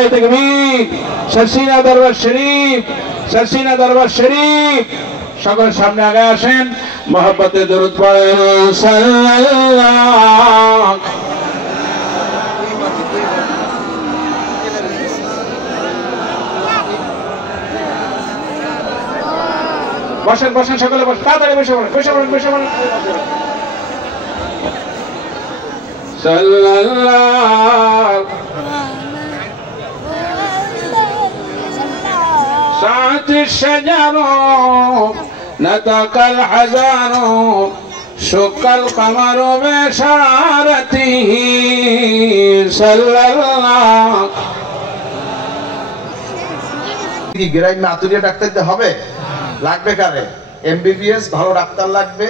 নারায়ে তাকবীর, সরসিনা দরবার শরীফ, সরসিনা দরবার শরীফ। সকল সামনে আগে আসেন, মহব্বতে দরুদ পড়েন সাল্লাল্লাহু। বসেন বসেন, সকলে বসেন, তাড়াতাড়ি বসে পড়েন, বসে পড়েন, বসে পড়েন। সাল্লাল্লাহু সাআত আশ-শাজারু নাতাকাল হাজারু শুকাল কামারু বিশারাতিহি সাল্লাল্লাহু। কি গ্রামে আতুরিয়া ডাক্তার দিতে হবে? লাগবে কারে? এমবিবিএস ভালো ডাক্তার লাগবে,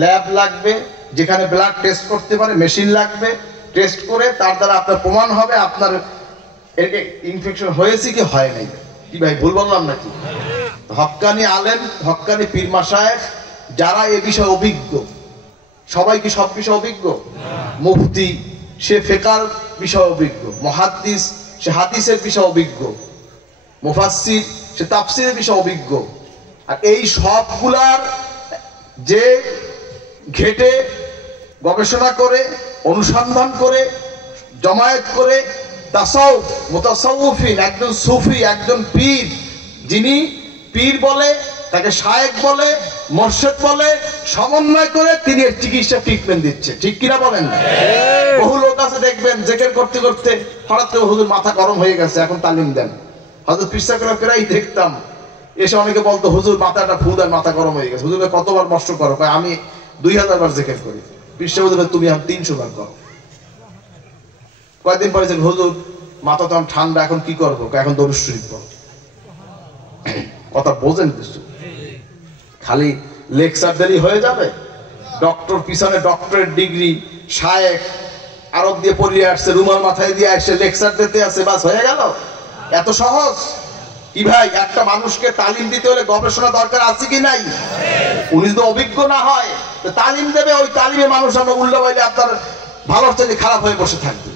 ল্যাব লাগবে, যেখানে ব্লাড টেস্ট করতে পারে মেশিন লাগবে। টেস্ট করে তার দ্বারা আপনার প্রমাণ হবে আপনার ইনফেকশন হয়েছে কি হয় নাই। কি ভাই ভুল বললাম নাকি? হক্কানি আলেম, হক্কানি পীর মাশায়েখ যারা এ বিষয়ে অভিজ্ঞ, সবাই কি সব বিষয়ে অভিজ্ঞ? মুফতি সে ফিকহের বিষয়ে অভিজ্ঞ, মুহাদ্দিস সে হাদিসের বিষয়ে অভিজ্ঞ, মুফাসসির সে তাফসীরের বিষয়ে অভিজ্ঞ। আর এই সবগুলার যে ঘেটে গবেষণা করে অনুসন্ধান করে জমায়েত করে তাসাউফ মুতাসাউফিন, একজন সুফি, একজন পীর, যিনি পীর বলে তাকে শায়েখ বলে, মুর্শিদ বলে, সমন্বয় করে তিনি এর চিকিৎসা ট্রিটমেন্ট দিচ্ছে। ঠিক কিনা বলেন? বহু লোক আছে দেখবেন জিকির করতে করতে হঠাৎ করে হুজুর মাথা গরম হয়ে গেছে, এখন তালিম দেন। হযরত পীর সাহেবরা প্রায় দেখতাম এসে অনেকে বলতো হুজুর মাথাটা ফু দেন, মাথা গরম হয়ে গেছে। হুজুরকে কতবার নষ্ট করো? আমি 2000 বার জিকির করি। পীর সাহেব বলবে তুমি 300 বার করো। কয়েকদিন পরে হুজুর মাথা তো ঠান্ডা, এখন কি করবো? এখন দরুদ শরীফ পড়ো। কথা বোঝেন কিছু? খালি লেকচার দেরি হয়ে যাবে। ডক্টর পিছনে ডক্টরেট ডিগ্রি, শায়েখ আরব দিয়ে পড়িয়ে আসছে, রুমাল মাথায় দিয়ে আসছে, লেকচার দিতে আছে, বাস হয়ে গেল? এত সহজ? কি ভাই, একটা মানুষকে তালিম দিতে হলে গবেষণা দরকার আছে কি নাই? উনি যদি অভিজ্ঞ না হয় তালিম দেবে, ওই তালিমে মানুষ আমরা উল্টো বাইলে আপনার ভালো চাইলে খারাপ হয়ে বসে থাকবে।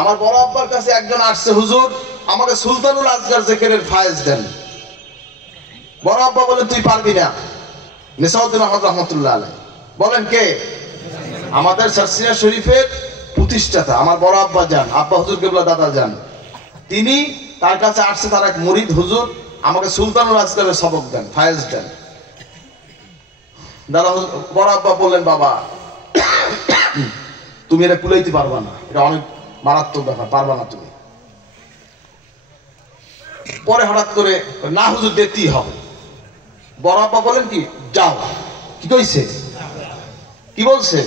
আমার বড় আব্বার কাছে একজন আসছে, হুজুর আমাকে সুলতানুল আজগার জিকিরের ফায়েজ দেন। বড় আব্বা বলেন তুই পারবি না। নেসাউদ্দিন আহমদ রহমতুল্লাহ আলাইহি বলেন কে? আমাদের সরসিনা শরীফের প্রতিষ্ঠাতা আমার বড় আব্বা যান, আব্বা হুজুর কেবলা দাদা যান। তিনি তার কাছে আসছে তার এক মুরিদ, হুজুর আমাকে সুলতানুল আজগারের সবক দেন, ফায়েজ দেন। দাদা বড় আব্বা বললেন বাবা তুমি এটা কুলাইতে পারবা না, এটা অনেক মারাত্মক ব্যাপার, পারবা না তুমি। পরে হঠাৎ করে না হুজুর দেখতেই হবে। বড় আব্বা বলেন কি যাও। কি কইছে? কি বলছে?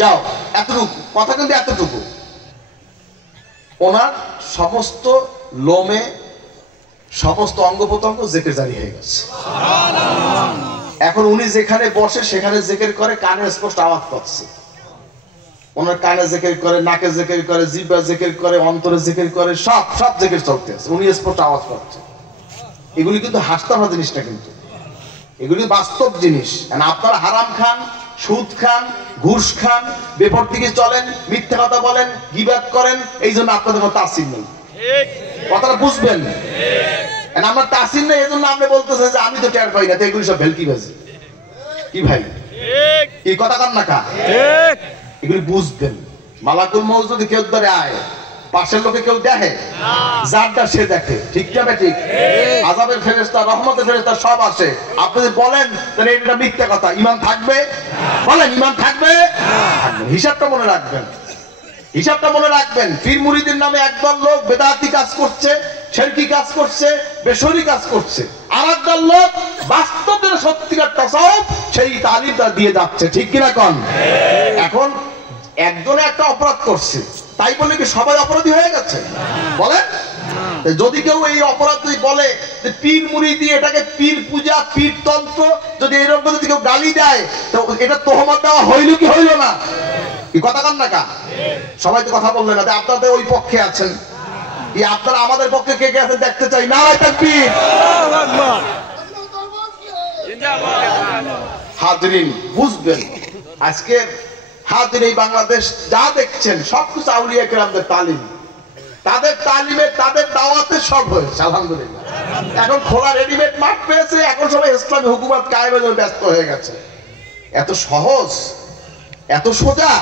যাও। এতটুকু কথা, কিন্তু এতটুকু। ওনার সমস্ত লোমে সমস্ত অঙ্গ প্রত্যঙ্গ জিকির জারি হয়ে গেছে। এখন উনি যেখানে বসে সেখানে জিকির করে, কানে স্পষ্ট আওয়াজ পাচ্ছে। ওনার কানে জিকির করে, নাকে জিকির করে, জিহ্বা জিকির করে, অন্তরে জিকির করে, সব জিকির চলতে আছে, উনি স্পষ্ট আওয়াজ পাচ্ছে। এগুলি কিন্তু হাসতানা জিনিসটা, কিন্তু এগুলি বাস্তব জিনিস। আপনারা হারাম খান, সুদ খান, ঘুষ খান, বেপরদিকে চলেন, মিথ্যা কথা বলেন, গীবাত করেন, এই জন্য আপনাদের কোনো তাসির নেই। কথাটা বুঝবেন? আমার তাসির নেই, এই জন্য আপনি বলতেছেন যে আমি তো টের পাই না, তো এগুলি সব ভেলকি বাজে। কি ভাই, এই কথা কান না কা? এগুলি বুঝবেন। মালাকুল মউত যদি কেউ ধরে আয়, পাশের লোকে কেউ দেখে, যারটা সে দেখে। ঠিক না? ঠিক। আযাবের ফেরেশতা, রহমতের ফেরেশতা সব আসে। আপনি যদি বলেন তাহলে এটা মিথ্যা কথা, ঈমান থাকবে? বলেন ঈমান থাকবে? হিসাবটা মনে রাখবেন, হিসাবটা মনে রাখবেন। পীর মুরিদের নামে একদল লোক বেদাতি কাজ করছে, শিরকি কাজ করছে, বেশরি কাজ করছে। আর একদল লোক বাস্তবের সত্যিকার তাসাউফ সেই তালিমটা দিয়ে যাচ্ছে। ঠিক কিনা কন? এখন একজনে একটা অপরাধ করছে, তাই বলে কি সবাই অপরাধী হয়ে গেছে? বলেন। যদি কেউ এই অপরাধ বলে যে পীর মুরিদি, এটাকে পীর পূজা, পীর তন্ত্র, যদি এরকম যদি কেউ গালি দেয় তো এটা তোহমত দেওয়া হইল কি হইল না? কি কথা কান না কা? সবাই তো কথা বললেন না। আপনাদের ওই পক্ষে আছেন, আপনারা আমাদের পক্ষে কে কে আছেন দেখতে চাই। নারায়ে তাকবীর, হাজরিন বুঝবেন। আজকে হাজরিন এই বাংলাদেশ যা দেখছেন সবকিছু আউলিয়া কেরামদের তালিম। তাদের তালিমে তাদের দাওয়াতে সব হয়েছে আলহামদুলিল্লাহ। এখন খোলা রেডিমেড মাঠ পেয়েছে, এখন সবাই ইসলামী হুকুমত কায়েমের জন্য ব্যস্ত হয়ে গেছে। এত সহজ, এত সোজা।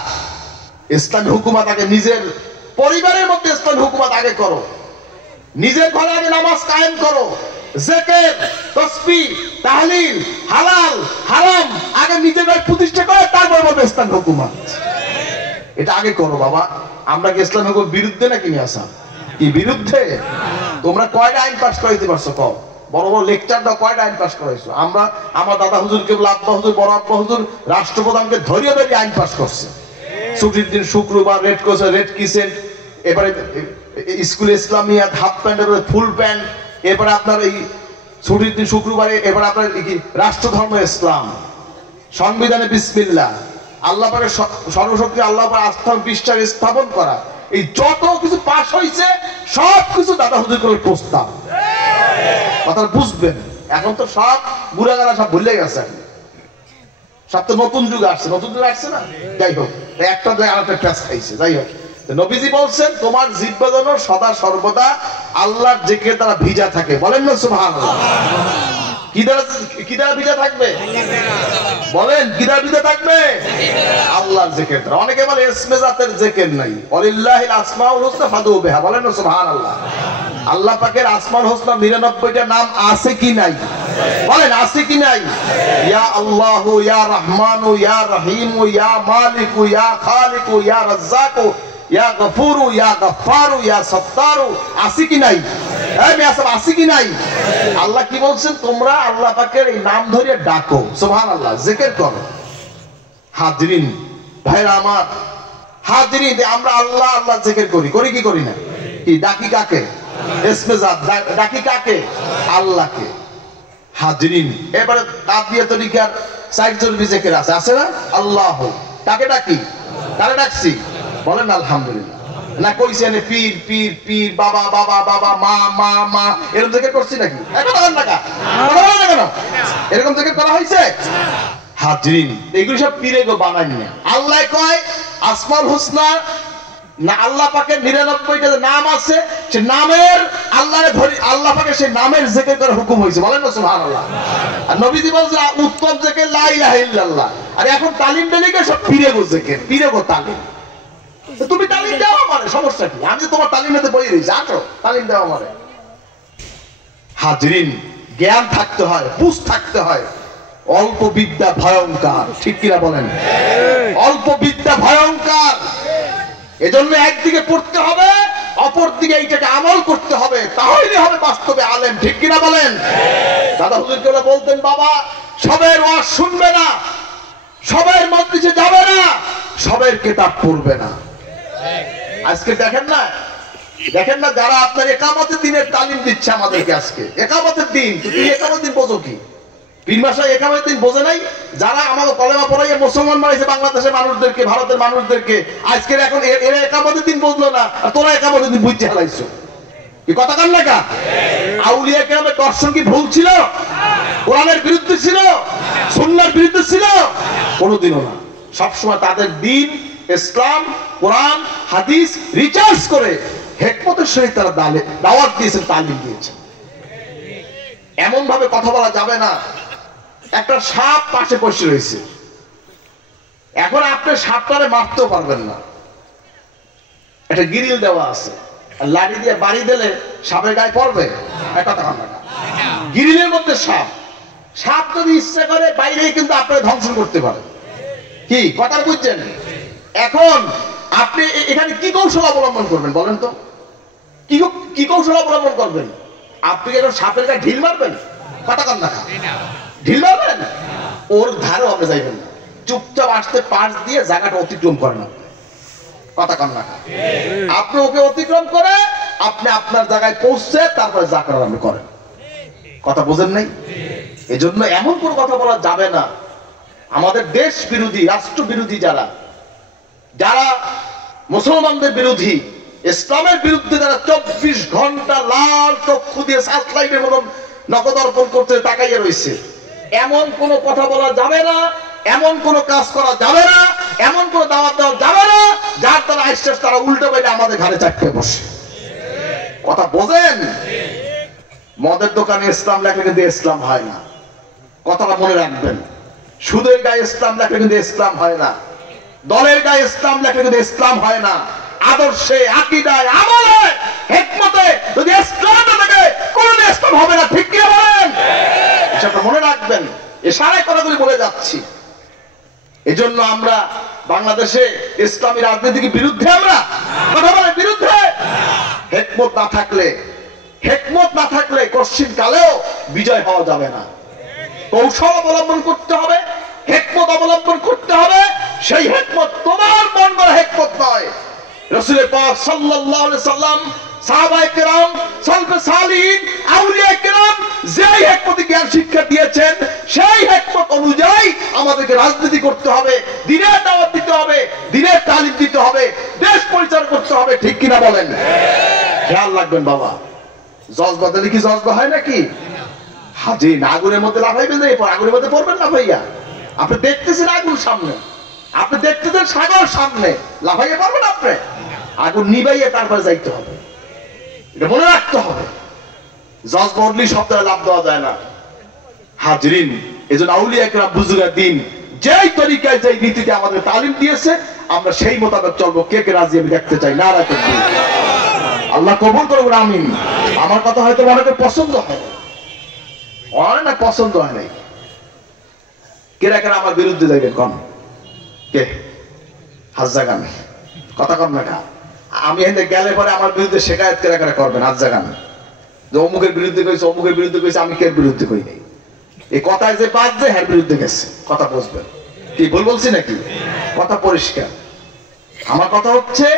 ইসলামী হুকুমত আগে নিজের পরিবারের মধ্যে ইসলামী হুকুমত আগে করো, নিজের ঘরে আগে নামাজ কায়েম করো, জিকির, তাসবিহ, তাহলিল, হালাল হারাম আগে নিজের ঘরে প্রতিষ্ঠা করে তারপর বলবে ইসলামী হুকুমত। এটা আগে করো বাবা। আমরা কি ইসলামী হুকুমের বিরুদ্ধে নাকি মিয়াসাম? কি বিরুদ্ধে? তোমরা কয়টা আইন পাস করাইতে পারছো? কও, বড় বড় লেকচার দাও, কয়টা আইন পাস করাইছো? আমরা আমার দাদা হুজুর কেবল আব্বা হুজুর বড় আব্বা হুজুর রাষ্ট্রপ্রধানকে ধরিয়ে ধরিয়ে আইন পাস করছে। ছুটির দিন শুক্রবার রেড ক্রসের রেড কিসেন্ট, এবারে স্কুল ইসলামিয়া হাফ প্যান্ট, এবারে ফুল প্যান্ট, এবারে আপনার এই ছুটির দিন শুক্রবারে এবারে আপনার কি রাষ্ট্রধর্ম ইসলাম, সংবিধানে বিসমিল্লাহ, আল্লাহ পাকের সর্বশক্তি আল্লাহ পাকের আস্থা বিশ্বাস স্থাপন করা, এই যত কিছু পাস হয়েছে সব কিছু দাদা হুজুর করে প্রস্তাব। কথা বুঝবেন? এখন তো সব বুড়াগালা সব ভুলে গেছে, সব তো নতুন যুগ আসছে, নতুন যুগ আসছে না। যাই হোক, একটা আরেকটা ক্লাস খাইছে। যাই হোক, নবীজি বলছেন তোমার জিহ্বা যেন সদা সর্বদা আল্লাহর জিকিরে তারা ভিজা থাকে। বলেন না সুবহানাল্লাহ। কি দ্বারা ভিজা থাকবে? বলেন কি দ্বারা ভিজা থাকবে? আল্লাহর জিকির দ্বারা। অনেকে বলে ইসমে জাতের জিকির নাই, ওয়ালিল্লাহিল আসমাউল হুসনা ফাদউ বিহা। বলেন না সুবহানাল্লাহ। আল্লাহ পাকের আসমাউল হুসনা 99টা নাম আছে কি নাই? বলেন আছে কি নাই? ইয়া আল্লাহু, ইয়া রহমানু, ইয়া রহিমু, ইয়া মালিকু, ইয়া খালিকু, ইয়া রাজ্জাকু, ইয়া গফুরু, ইয়া গফফারু, ইয়া সত্তারু। আছে কি নাই? আছে কি নাই? আল্লাহ কি বলছেন? তোমরা আল্লাহ পাকের এই নাম ধরে ডাকো, সুবহানাল্লাহ, জিকির করো। হাজরিন ভাইরা আমার, হাজরিন আমরা আল্লাহ আল্লাহ জিকির করি, করি কি করি না? কি ডাকি কাকে? ইসমে জাত ডাকি কাকে? আল্লাহকে। হাজরিন এবারে তাবিয়া তরিকার 60 জন জিকির আছে, আছে না? আল্লাহ কাকে ডাকি? কারে ডাকছি? বলেন আলহামদুলিল্লাহ। না কইছে না পীর পীর পীর, বাবা বাবা বাবা, মা মা মা, এরকম জিকির করছি নাকি? এরকম জিকির করা হয়েছে? হাজরিন এগুলো সব পীরে গো বানাই না। আল্লাহ কয় আসমাউল হুসনা না, আল্লাহ পাকের 99টা নাম আছে, সে নামের আল্লাহরে ধরি, আল্লাহ পাকের সেই নামের জিকির করার হুকুম হয়েছে। বলেন না সুবহানাল্লাহ। আর নবীজি বলছেন উত্তম জিকির লা ইলাহা ইল্লাল্লাহ। আর এখন তালিম দেলিকে সব পীরে গো জিকির, পীরে গো তালিম। তুমি তালিম দাও আমারে, সমস্যা কি? আমি তোমার তালিমেতে বই রয়েছি, আসো তালিম দাও আমারে। হাজরিন জ্ঞান থাকতে হয়, বুঝ থাকতে হয়। অল্প বিদ্যা ভয়ঙ্কর, ঠিক কিনা বলেন? অল্প বিদ্যা ভয়ঙ্কর। এজন্য একদিকে পড়তে হবে, অপর দিকে এইটাকে আমল করতে হবে, তাহলে হবে বাস্তবে আলেম, ঠিক কিনা বলেন? দাদা হুজুর কেউ বলতেন বাবা সবের ওয়াজ শুনবে না, সবের মজলিসে যাবে না, সবের কিতাব পড়বে না। আজকে দেখেন না, দেখেন না যারা আপনার একামতের দিনের তালিম দিচ্ছে আমাদেরকে, আজকে একামতের দিন, তুমি একামতের দিন বোঝো কি? পীর মাসায় একামতের দিন বোঝে নাই? যারা আমাদের কলেমা পড়াইয়ে মুসলমান বানাইছে বাংলাদেশের মানুষদেরকে, ভারতের মানুষদেরকে, আজকের এখন এরা একামতের দিন বুঝলো না, আর তোরা একামতের দিন বুঝতে হালাইছো। কি কথা কান লাগা? আউলিয়া কেরামের দর্শন কি ভুল ছিল? কোরআনের বিরুদ্ধে ছিল? সুন্নাহর বিরুদ্ধে ছিল? কোনোদিনও না। সবসময় তাদের দিন, ইসলাম, কোরআন, হাদিস রিসার্চ করে হিকমতের সহিত তারা দাওয়াত দিয়েছেন, তালিম দিয়েছেন। এমন ভাবে কথা বলা যাবে না। একটা সাপ পাশে বসে রয়েছে, এখন আপনি সাপটারে মারতেও পারবেন না, একটা গিরিল দেওয়া আছে, আর লাঠি দিয়ে বাড়ি দিলে সাপের গায়ে পড়বে? গিরিলের মধ্যে সাপ, সাপ যদি ইচ্ছা করে বাইরে কিন্তু আপনার ধ্বংস করতে পারে। কি কথা বুঝছেন? এখন আপনি এখানে কি কৌশল অবলম্বন করবেন বলেন তো? কি কৌশল অবলম্বন করবেন? আপনি এখন সাপের গায়ে ঢিল মারবেন? কথা কন না, ঢিল মারবেন? ওর ধারেও আপনি যাইবেন না, চুপচাপ আসতে পাশ দিয়ে জায়গাটা অতিক্রম করেন না। কথা কন না, আপনি ওকে অতিক্রম করে আপনি আপনার জায়গায় পৌঁছে তারপরে যা করার আপনি করেন। কথা বোঝেন নাই? এজন্য এমন কোন কথা বলা যাবে না। আমাদের দেশ বিরোধী, রাষ্ট্র বিরোধী যারা, যারা মুসলমানদের বিরোধী, ইসলামের বিরুদ্ধে যারা 24 ঘন্টা লাল চক্ষু দিয়ে সার্চলাইটের মতন নখদর্পণ করতে তাকাইয়ে রয়েছে, এমন কোন কথা বলা যাবে না, এমন কোন কাজ করা যাবে না, এমন কোন দাওয়াত দেওয়া যাবে না যার দ্বারা আশ্বাস তারা উল্টো বেড়ে আমাদের ঘরে চাপতে বসে। কথা বোঝেন? মদের দোকানে ইসলাম লেখলে কিন্তু ইসলাম হয় না, কথাটা মনে রাখবেন। সুদের গায়ে ইসলাম লেখলে কিন্তু ইসলাম হয় না, দলের গায়ে ইসলাম লেখলে কিন্তু ইসলাম হয় না। আদর্শে, আকীদায়, আমলে, হিকমতে যদি ইসলাম না থাকে কোন ইসলাম হবে না। ঠিক কি বলেন? সেটা মনে রাখবেন। ইশারায় কথাগুলি বলে যাচ্ছি। এজন্য আমরা বাংলাদেশে ইসলামী রাজনীতির বিরুদ্ধে, আমরা কথা বলার বিরুদ্ধে। হিকমত না থাকলে কঠিন কালেও বিজয় হওয়া যাবে না। কৌশল অবলম্বন করতে হবে, হিকমত অবলম্বন করতে হবে। সেই হিকমত তোমার মন গড়া হিকমত নয়। রাসূল পাক সাল্লাল্লাহু আলাইহি সাল্লাম, সাহাবায়ে কেরাম, সালফে সালিহিন, আউলিয়া কেরাম যেই হিকমত জ্ঞান শিক্ষা দিয়েছেন সেই হিকমত অনুযায়ী আমাদেরকে রাজনীতি করতে হবে, দ্বীনের দাওয়াত দিতে হবে, দ্বীনের তালিম দিতে হবে, দেশ পরিচালনা করতে হবে। ঠিক কিনা বলেন? খেয়াল রাখবেন বাবা। জজবা দিলে কি জজবা হয় নাকি? হাজির আগুনের মধ্যে লাফাইবেন না, এরপর আগুনের মধ্যে পড়বেন না ভাইয়া। আপনি দেখতেছেন আগুন সামনে, আপনি দেখতেছেন সাগর সামনে, লাফাইয়ে পারবেন আপনি? আগুন নিবাইয়ে তারপরে যাইতে হবে, এটা মনে রাখতে হবে। জজবা উঠলেই সব দ্বারা লাভ দেওয়া যায় না। হাজরিন, এজন্য আউলিয়া কেরাম বুজুর্গার দিন যেই তরিকায়, যেই নীতিতে আমাদের তালিম দিয়েছে আমরা সেই মোতাবেক চলবো। কে কে রাজি আমি দেখতে চাই। নারায়ে তাকবীর। আল্লাহ কবুল করুন, আমিন। আমার কথা হয়তো অনেকের পছন্দ হয়, অনেক পছন্দ হয় নাই। কেরা কেরা আমার বিরুদ্ধে যাইবেন কন? কে? হাজ্জাগান কথা কন না কা? আমি এখানে গেলে পরে আমার বিরুদ্ধে শিকায়ত কেরা কেরা করবেন? হাজ্জাগান যে অমুকের বিরুদ্ধে কইছে, অমুকের বিরুদ্ধে কইছে, আমি কে বিরুদ্ধে কই নাই। এই কথায় যে বাদ যে হ্যার বিরুদ্ধে গেছে, কথা বুঝবেন। কি ভুল বলছি নাকি? কথা পরিষ্কার। আমার কথা হচ্ছে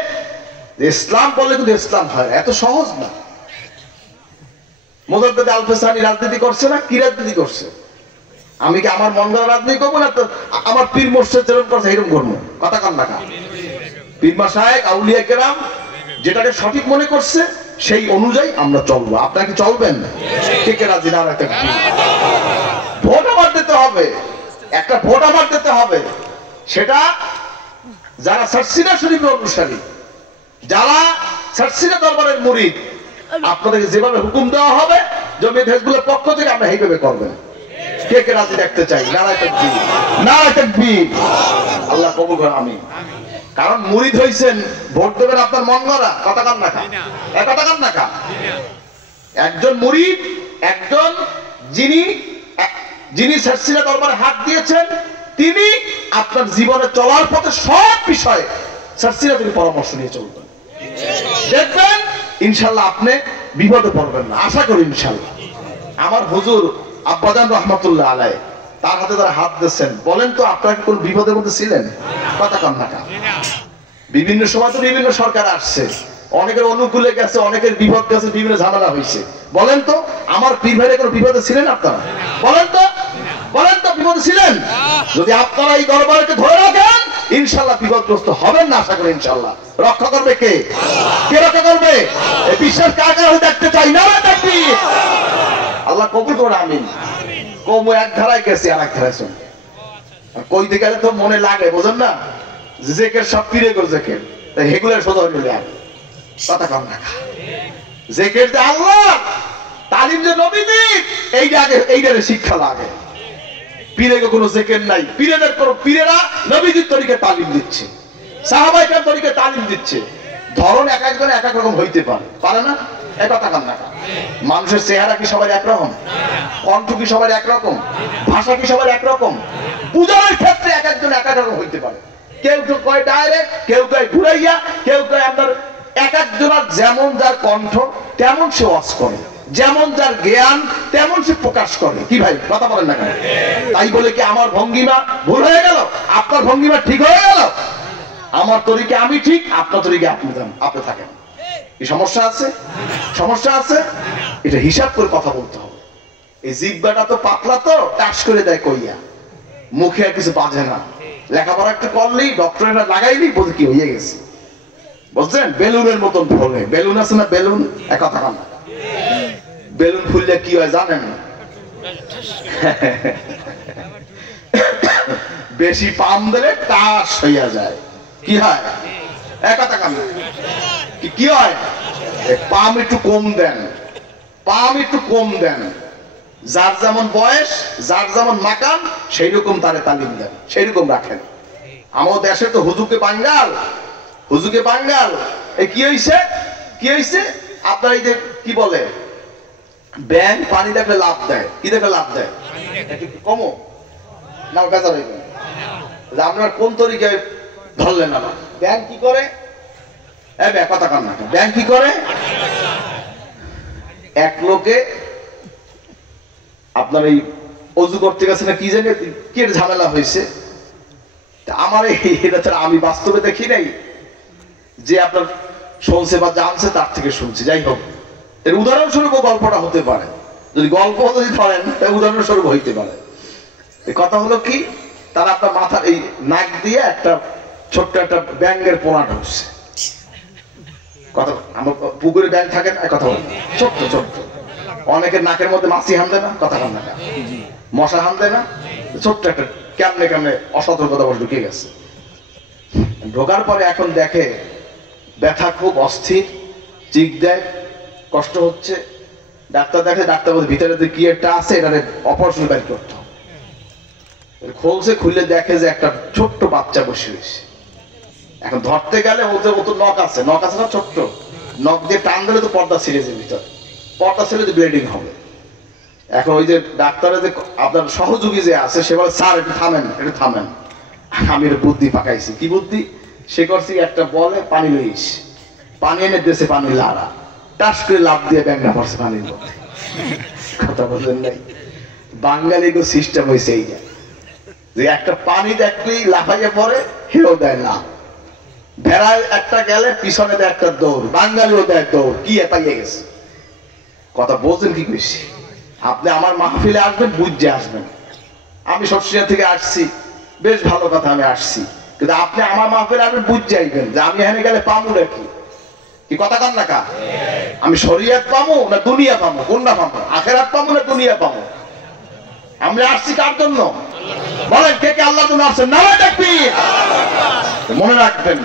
যে ইসলাম বললে কিন্তু ইসলাম হয়, এত সহজ না। মুজাদ্দিদ আল-ফিসানি রাজনীতি করছে না? কি রাজনীতি করছে? আমি কি আমার মন গড়া রাজনীতি করবো না তো আমার পীর মুর্শিদ যেরকম করছে এরকম করবো? কথা কান না কা? পীর মাশায়েখ, আউলিয়া কেরাম যেটাকে সঠিক মনে করছে সেই অনুযায়ী আমরা চলবো। আপনারা কি চলবেন? কে কে রাজি? নারায়ে তাকবীর। ভোট আমার দিতে হবে, একটা ভোট আমার দিতে হবে। সেটা যারা সারসিনা শরীফের অনুসারী, যারা সারসিনা দরবারের মুরিদ, আপনাদেরকে যেভাবে হুকুম দেওয়া হবে জমিয়ত হিজবুলের পক্ষ থেকে আমরা এইভাবে করবেন। কে কে রাজি দেখতে চাই? নারায়ে তাকবীর, নারায়ে তাকবীর। আল্লাহ কবুল করুন, আমিন। কারণ মুরিদ হইছেন, ভোট দেবেন আপনার মন গড়া, কথা কান না কা? কথা কান না কা? একজন মুরিদ, একজন যিনি সারসিনা দরবারে হাত দিয়েছেন, তিনি আপনার জীবনে চলার পথে সব বিষয়ে সারসিনা থেকে পরামর্শ নিয়ে চলবেন। দেখবেন ইনশাআল্লাহ আপনি বিপদে পড়বেন না, আশা করি ইনশাআল্লাহ। আমার হুজুর আব্বাজান রহমাতুল্লাহ আলাইহি, তার হাতে যারা হাত দিয়েছেন, বলেন তো আপনারা কি কোন বিপদের মধ্যে ছিলেন? কথা কন না কা? বিভিন্ন সময় তো বিভিন্ন সরকার আসছে, অনেকের অনুকূলে গেছে, অনেকের বিপদ গেছে, বিভিন্ন ঝামেলা হয়েছে। বলেন তো আমার পীর ভাইরা কোনো বিপদে ছিলেন আপনারা? বলেন তো, বলেন তো বিপদে ছিলেন? যদি আপনারা এই দরবারকে ধরে রাখেন ইনশাআল্লাহ বিপদগ্রস্ত হবেন না, আশা করি ইনশাআল্লাহ। রক্ষা করবে কে? কে রক্ষা করবে? এই বিশ্বাস কার কাছে দেখতে চাই? নারায়ে তাকবীর। আল্লাহ কবুল করুন, আমিন। কম এক ধারায় গেছে আর এক ধারায় শুনে কইতে গেলে তো মনে লাগে, বোঝেন না? জেকের সব পীরে গো জেকের, তাই হেগুলার সোজা হইলে আর কথা কম না। জেকের যে আল্লাহ, তালিম যে নবীজি, এইটা আগে, এইটারে শিক্ষা লাগে। পীরে কোনো জেকের নাই, পীরেদের কোনো পীরেরা নবীজির তরিকে তালিম দিচ্ছে, সাহাবায়ে কেরাম তরিকে তালিম দিচ্ছে। ধরন এক একজন এক এক রকম হইতে পারে, পারে না? এক কথা কান না কা? মানুষের চেহারা কি সবার একরকম? কণ্ঠ কি সবার একরকম? ভাষা কি সবার একরকম? বুঝানোর ক্ষেত্রে এক একজন এক এক রকম হইতে পারে। কেউ কেউ কয় ডাইরেক্ট, কেউ কয় ঘুরাইয়া, কেউ কয় আপনার। এক একজনের যেমন যার কণ্ঠ তেমন সে ওয়াজ করে, যেমন যার জ্ঞান তেমন সে প্রকাশ করে। কি ভাই কথা বলেন না কেন? তাই বলে কি আমার ভঙ্গিমা ভুল হয়ে গেল, আপনার ভঙ্গিমা ঠিক হয়ে গেল? আমার তরিকে আমি ঠিক, আপনার তরিকে আপনি থাকেন। কি সমস্যা আছে? সমস্যা আছে। এটা হিসাব করে কথা বলতে হবে। এই জিহ্বাটা তো পাতলা, তো টাস করে দেয় কইয়া, মুখে আর কিছু বাজে না। লেখাপড়া একটু করলেই, ডক্টরেট লাগাইলেই বোঝে কি হয়ে গেছে। বুঝছেন? বেলুনের মতন ফলে, বেলুন আছে না বেলুন, এক কথা কান না? বেলুন ফুললে কি হয় জানেন? বেশি পাম দিলে টাস হইয়া যায়। কি হয়? এক কথা কান না? কি হয়? পাম একটু কম দেন, পাম একটু কম দেন। যার যেমন বয়স, যার যেমন মাকান, সেই রকম তারে তালিম দেন, সেই রকম রাখেন। আমার দেশে তো হুজুকে বাঙ্গাল, হুজুকে বাঙ্গাল। এই কি হইছে, কি হইছে? আপনার এই যে কি বলে, ব্যাংক পানি দেখলে লাভ দেয়, কি দেখলে লাভ দেয়? একটু কমো না, কাজা রইবেন। আপনার কোন তরিকায় ধরলেন না? ব্যাংক কি করে? কথা কান না, ব্যাংক কি করে? এক লোকে আপনার এই অজু করতে গেছে না, কি জানি কি ঝামেলা হয়েছে। আমার এটা ছাড়া আমি বাস্তবে দেখি নাই, যে আপনার শুনছে বা জানছে তার থেকে শুনছি। যাই হোক, এর উদাহরণস্বরূপ গল্পটা হতে পারে, যদি গল্প যদি ধরেন তাই উদাহরণস্বরূপ হইতে পারে। কথা হলো কি, তারা আপনার মাথার এই নাক দিয়ে একটা ছোট্ট একটা ব্যাঙের পোনা ঢুকছে। কথা, আমার পুকুরে ব্যাঙ থাকে না, কথা বলে ছোট্ট ছোট্ট, অনেকের নাকের মধ্যে মাছি হানতে না, কথা কান না, মশা হানতে না, ছোট্ট একটা কেমনে কেমনে অসতর্কতা বসে ঢুকে গেছে। ঢোকার পরে এখন দেখে ব্যথা খুব, অস্থির, চিক দেয়, কষ্ট হচ্ছে। ডাক্তার দেখে, ডাক্তার বলছে ভিতরে কি একটা আছে, এটা অপারেশন বের করতে হবে। খুলছে, খুলে দেখে যে একটা ছোট্ট বাচ্চা বসে রয়েছে। এখন ধরতে গেলে ওদের মতো নখ আছে, নখ আছে না ছোট্ট, নখ দিয়ে টান দিলে তো পর্দা ছিঁড়ে যাবে, ভিতরে পর্দা ছিঁড়ে ব্লিডিং হবে। এখন ওই যে ডাক্তারের যে আপনার সহযোগী যে আছে, সে বলে স্যার একটু থামেন, একটু থামেন। আমি একটা বুদ্ধি পাকাইছি। কি বুদ্ধি? সে করছি, একটা বলে পানি লইস, পানি এনে দিয়েছে, পানি লাড়া, টাস করে লাভ দিয়ে ব্যাংটা পড়ছে পানির মধ্যে। কথা বললেন নাই? বাঙালি গো সিস্টেম হয়েছে এই যে একটা পানি দেখলেই লাফাইয়ে পড়ে, হেও দেয় না। ভেড়ায় একটা গেলে পিছনে দেয় একটা দৌড়, বাঙালিও দেয় দৌড়, কি পাইয়ে গেছে। কথা বলছেন কি বেশি? আপনি আমার মাহফিলে আসবেন, বুঝে আসবেন। আমি সরষিয়া থেকে আসছি, বেশ ভালো কথা, আমি আসছি, কিন্তু আপনি আমার মাহফিলে আসবেন, বুঝে যাইবেন যে আমি এখানে গেলে পামু নাকি। কি কথা কান না কা? আমি শরিয়ত পামু না দুনিয়া পামু? কোনটা পামু? আখেরাত পামু না দুনিয়া পামু? আমরা আসছি কার জন্য বলেন? কে কে আল্লাহর জন্য আসছেন? না তাকবীর। মনে রাখবেন,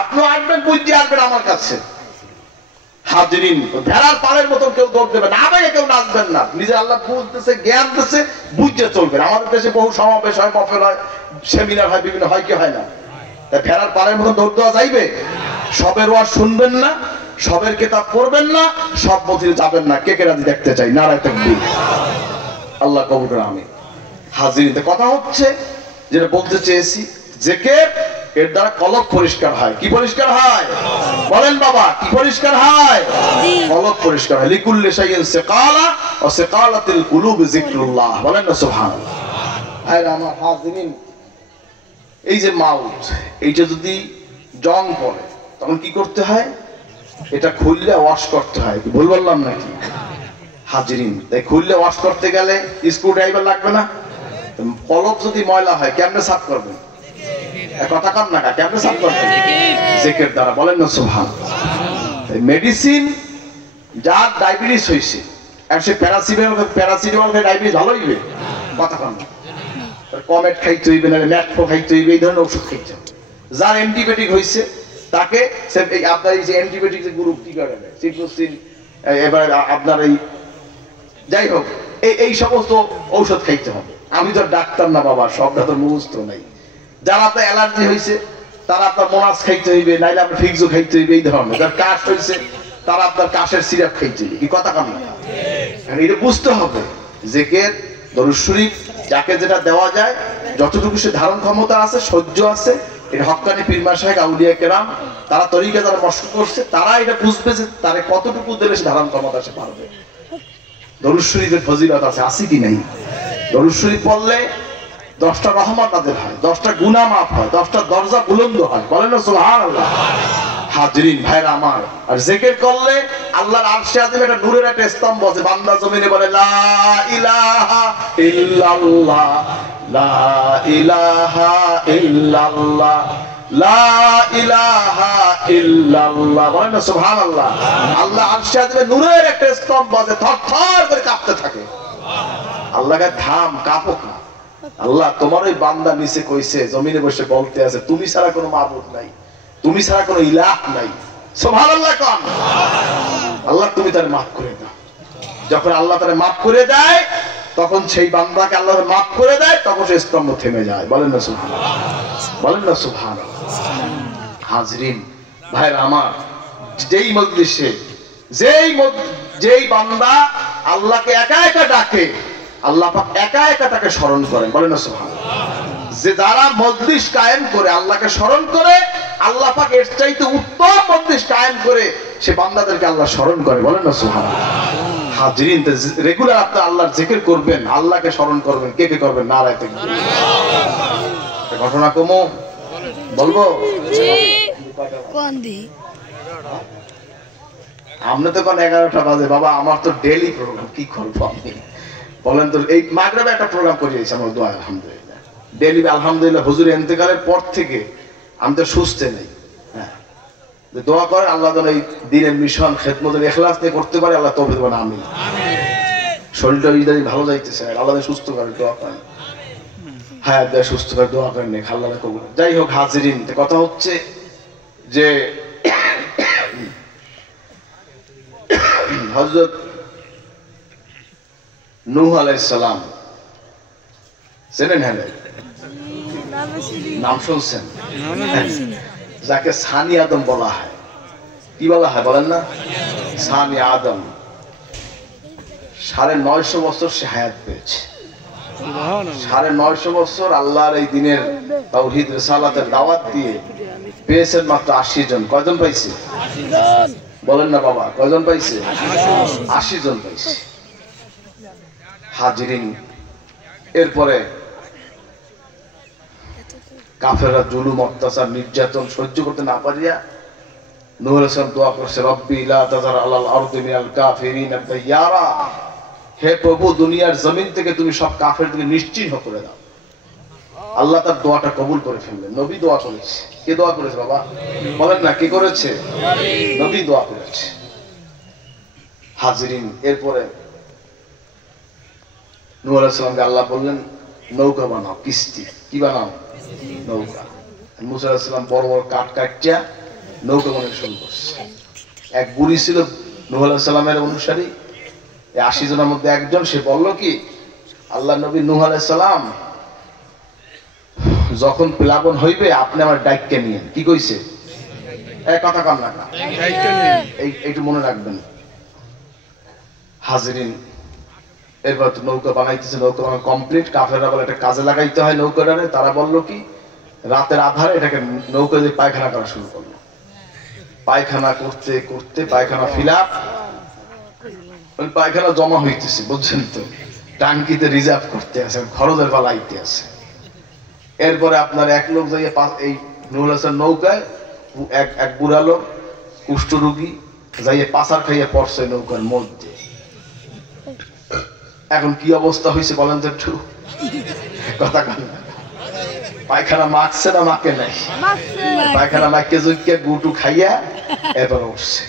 আপনিও আসবেন, বুঝে আসবেন আমার কাছে। হাজিরিন, ভেড়ার পালের মতন কেউ দৌড় দেবেন না, আবেগে কেউ নাচবেন না। নিজে আল্লাহ বুঝতেছে, জ্ঞান দিচ্ছে, বুঝে চলবেন। আমাদের দেশে বহু সমাবেশ হয়, মফেল হয়, সেমিনার হয়, বিভিন্ন হয়, কি হয় না? তাই ভেড়ার পালের মতন দৌড় দেওয়া যাইবে? সবের ওয়াজ শুনবেন না, সবের কিতাব পড়বেন না, সব মসজিদে যাবেন না। কে কে রাজি দেখতে চাই? নারায়ে তাকবীর। আল্লাহ কবুল করে। আমি হাজিরিন, কথা হচ্ছে যেটা বলতে চেয়েছি, জিকির এর দ্বারা কলব পরিষ্কার হয়। কি পরিষ্কার হয়? বলেন বাবা, কি পরিষ্কার হয়? কলব পরিষ্কার হয়। লিকুল্লি শাইইন সিকালা ওয়া সিকালাতুল কুলুব যিকরুল্লাহ। বলেন না সুবহানাল্লাহ। ভাইরা আমার হাজিরিন, এই যে মাউত, এইটা যদি জং পড়ে তখন কি করতে হয়? এটা খুললে ওয়াশ করতে হয়। কি ভুল বললাম নাকি? হাজিরিন, তাই খুললে ওয়াশ করতে গেলে স্ক্রু ড্রাইভার লাগবে না? কলব যদি ময়লা হয় কেমনে সাফ করবেন? কথা কান না, কেমনে সাফ করবেন? জিকির দ্বারা। বলেন না সুবহানাল্লাহ। মেডিসিন, যার ডায়াবেটিস হয়েছে, আর সে প্যারাসিটামল খেয়ে ডায়াবেটিস ভালো হইবে? কথা কান না। কমেট খাইতে হইবে, না ম্যাট্রো খাইতে হইবে, এই ধরনের ওষুধ খাইতে হবে। যার অ্যান্টিবায়োটিক হয়েছে তাকে আপনার এই যে অ্যান্টিবায়োটিক যে গ্রুপ কি করে, সিপ্রোসিন, এবার আপনার এই যাই হোক, এই সমস্ত ঔষধ খাইতে হবে। আমি তো ডাক্তার না বাবা, সবটা তো মুখস্থ নাই। যারা আপনার অ্যালার্জি হয়েছে তারা আপনার মোনাস খাইতে হইবে, নাইলে আপনার ফিক্সও খাইতে হইবে, এই ধরনের। যার কাশ হয়েছে তারা আপনার কাশের সিরাপ খাইতে হইবে। কি কথা কান না? এটা বুঝতে হবে। জিকির, দরুদ শরীফ, যাকে যেটা দেওয়া যায়, যতটুকু সে ধারণ ক্ষমতা আছে, সহ্য আছে, এটা হক্কানি পীর মাশায়েখ আউলিয়া কেরাম, তারা তরিকা যারা মশক করছে, তারা এটা বুঝবে যে তারে কতটুকু দিলে সে ধারণ ক্ষমতা সে পারবে। দরুদ শরীফের ফজিলত আছে কি নাই? দরুদ শরীফ পড়লে 10টা রহমত নাযিল হয়, 10টা গুনাহ মাফ হয়, 10টা দরজা বুলন্দ হয়। বলেন না সুবহানাল্লাহ। হাজিরিন ভাইরা আমার, আর জিকির করলে আল্লাহর আরশে আজিম একটা নূরের একটা স্তম্ভ আছে, বান্দা জমিনে বলে লা ইলাহা ইল্লাল্লাহ, লা ইলাহা ইল্লাল্লাহ, লা ইলাহা ইল্লাল্লাহ। বলেন না সুবহানাল্লাহ। আল্লাহ আরশে আজিমে নূরের একটা স্তম্ভ আছে, থরথর করে কাঁপতে থাকে। আল্লাহকে থাম, কাঁপো না। আল্লাহ তোমার ওই বান্দা নিচে কইছে, জমিনে বসে বলতে আছে, তুমি ছাড়া কোনো মাবুদ নাই, তুমি ছাড়া কোনো ইলাহ নাই, সুবহানাল্লাহ কোন। আল্লাহ তুমি তার মাফ করে দাও। যখন আল্লাহ তারে মাফ করে দেয় তখন সেই বান্দাকে আল্লাহ মাফ করে দেয়, তখন সে স্তম্ভ থেমে যায়। বলেন না সুবহানাল্লাহ, বলেন না সুবহানাল্লাহ। হাজরিন ভাইরা আমার, যেই মজলিসে যেই বান্দা আল্লাহকে একা একা ডাকে, আল্লাহ পাক একা একা তাকে স্মরণ করেন। বলেন না সুবহানাল্লাহ। যে যারা মজলিস কায়েম করে আল্লাহকে স্মরণ করে, আল্লাহ পাক এর চাইতে উত্তম মজলিস কায়েম করে সে বান্দাদেরকে আল্লাহ স্মরণ করে। বলেন না সুবহানাল্লাহ। হাজরিন, রেগুলার আপনি আল্লাহর জিকির করবেন, আল্লাহকে স্মরণ করবেন। কে কে করবেন? নারায়ে তাকবীর। ঘটনা কমো বলবো? আপনি তো কোন 11টা বাজে বাবা, আমার তো ডেইলি প্রোগ্রাম, কি করবো আমি বলেন তো। এই মাগরিবে একটা প্রোগ্রাম করিয়েছি আমার দোয়া আলহামদুলিল্লাহ ডেইলি আলহামদুলিল্লাহ। হুজুর ইন্তেকালের পর থেকে আমি তো সুস্থ নেই। হ্যাঁ, দোয়া করে আল্লাহ যেন এই দিনের মিশন খেদমতের ইখলাস দিয়ে করতে পারে, আল্লাহ তৌফিক দেন। আমিন। শরীরটা ইদানি ভালো যাইতেছে, আল্লাহ সুস্থ করে দোয়া করেন, হায়াত দেয় সুস্থ করে দোয়া করেন, আল্লাহ কবুল। যাই হোক হাজিরিন, কথা হচ্ছে যে হযরত নূহ আলাইহিস সালাম চেনেন? হ্যাঁ, নাম শুনছেন? যাকে সানি আদম বলা হয়। কি বলা হয় বলেন না? সানি আদম। 950 বছর সে হায়াত পেয়েছে। 950 বছর আল্লাহর এই দিনের তাওহীদ রিসালাতের দাওয়াত দিয়ে পেয়েছেন মাত্র 80 জন। কয়জন পাইছে বলেন না বাবা? কয়জন পাইছে? 80 জন পাইছে। হাজিরিন, এরপরে কাফেররা জুলুম, অত্যাচার, নির্যাতন সহ্য করতে না পারিয়া নূহ আলাইহিস সালাম দোয়া করছে, রব্বি লা তাযার আলাল আরদি মিনাল কাফিরিনা দাইয়ারা। হে প্রভু, দুনিয়ার জমিন থেকে তুমি সব কাফেরদেরকে নিশ্চিহ্ন করে দাও। আল্লাহ তার দোয়াটা কবুল করে ফেললেন। নবী দোয়া করেছে। কে দোয়া করেছে বাবা বলেন না? কে করেছে? নবী দোয়া করেছে। হাজিরিন, এরপরে নূহ আলাইহিস সালামকে আল্লাহ বললেন নৌকা বানাও, কিস্তি। কি বানাও? নৌকা। মুসা আলাইহিস সালাম বড় বড় কাঠ কাটিয়া নৌকা বানানো শুরু করছে। এক বুড়ি ছিল নূহ আলাইহিস সালামের অনুসারী, 80 জনের মধ্যে একজন। সে বলল কি, আল্লাহ নবী নূহ আলাইহিস সালাম যখন প্লাবন হইবে আপনি আমার ডাইককে নিয়েন। কি কইছে? এক কথা কাম না, এইটু মনে রাখবেন। হাজিরিন, এরপর তো নৌকা বানাইতেছে, নৌকা বানানো কমপ্লিট। কাফেররা বলে এটা কাজে লাগাইতে হয় নৌকাটারে। তারা বললো কি, রাতের আধারে এটাকে নৌকা দিয়ে পায়খানা করা শুরু করলো। পায়খানা করতে করতে পায়খানা ফিল আপ, পায়খানা জমা হইতেছে, বুঝছেন তো? টাঙ্কিতে রিজার্ভ করতে আছে, খরচের পালাইতে আছে। এরপরে আপনার এক লোক যাইয়ে এই নূহ আলাইহিস সালাম নৌকায়, এক বুড়া লোক কুষ্ঠরোগী যাইয়ে পাচার খাইয়ে পড়ছে নৌকার মধ্যে। এখন কি অবস্থা হয়েছে বলেন তো একটু? কথা কান। পায়খানা মাখছে না মাকে নাই? পায়খানা মাখকে জুইকে গুটু খাইয়া এরপর উঠছে।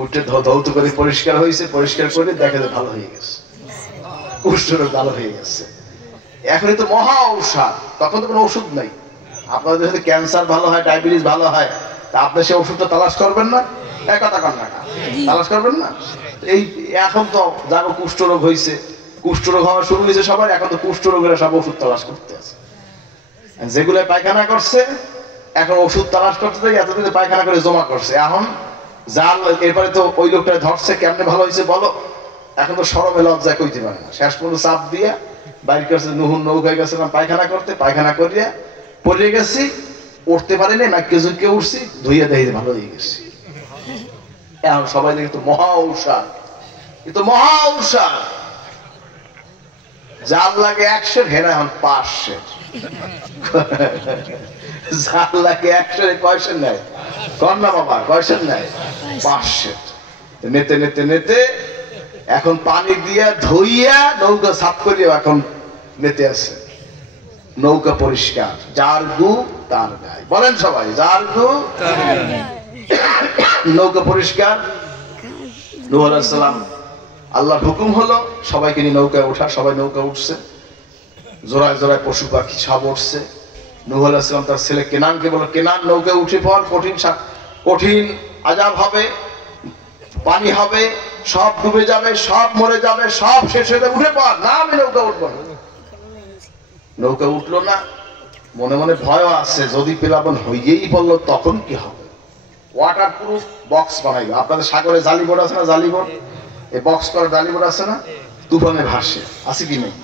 উঠে ধৌত করে পরিষ্কার হয়েছে, পরিষ্কার করে দেখে যে ভালো হয়ে গেছে, কুষ্ঠরোগ ভালো হয়ে গেছে। এখন তো মহা ঔষধ, তখন তো কোনো ওষুধ নাই। আপনাদের যদি ক্যান্সার ভালো হয়, ডায়াবেটিস ভালো হয়, তা আপনি সে ওষুধটা তালাশ করবেন না? এক কথা কান না, তালাশ করবেন না? এই এখন তো যাগো কুষ্ঠরোগ হয়েছে, কুষ্ঠরোগ হওয়া শুরু হয়েছে সবার, এখন তো কুষ্ঠরোগের সব ওষুধ তালাশ করতে আছে। যেগুলো পায়খানা করছে এখন ওষুধ তালাশ করতে যাই, এতদিন পায়খানা করে জমা করছে। এখন যার এরপরে তো ওই লোকটা ধরছে, কেমনে ভালো হয়েছে বলো? এখন তো সরমে লজ্জায় কইতে পারে না। শেষ পর্যন্ত চাপ দিয়া বাইর করছে, নুহুন নৌকায় গেছিলাম পায়খানা করতে, পায়খানা করিয়া পড়ে গেছি, উঠতে পারিনি, নাকি ঝুঁকে উঠছি, ধুইয়া দেখি ভালো হয়ে গেছি। এখন সবাই দেখে তো মহা ঔষধ, কিন্তু মহা ঔষধ। যার লাগে 100 ঘেরা এখন 500, যার লাগে 100 কয়শো নেয় কন্যা বাবা, কয়শো নেয় 500। নেতে নেতে নেতে এখন পানি দিয়া ধুইয়া নৌকা সাফ করিয়া এখন নেতে আছে। নৌকা পরিষ্কার, যার গু তার গায়ে। বলেন সবাই, যার গু তার গায়ে। নৌকা পরিষ্কার। নূহ আলাইহিস সালাম আল্লাহর হুকুম হলো সবাইকে নিয়ে নৌকায় ওঠা। সবাই নৌকা উঠছে, জোড়ায় জোড়ায় পশু পাখি সব উঠছে। নূহ আলাইহিস সালাম তার ছেলে কেনানকে বলল, কেনান নৌকায় উঠে পড়, কঠিন আযাব হবে, পানি হবে, সব ডুবে যাবে, সব মরে যাবে, সব শেষ হয়ে যাবে, উঠে পড়। না, আমি নৌকা উঠবো না। নৌকা উঠলো না, মনে মনে ভয় আছে, যদি প্লাবন হইয়েই বললো তখন কি হবে। ওয়াটার প্রুফ বক্স বানাইলো। আপনাদের সাগরে জালি বোর্ড আছে না, জালি বোর্ড, এই বক্স করা জালি বোর্ড আছে না, তুফানে ভাসে, আছে কি নেই?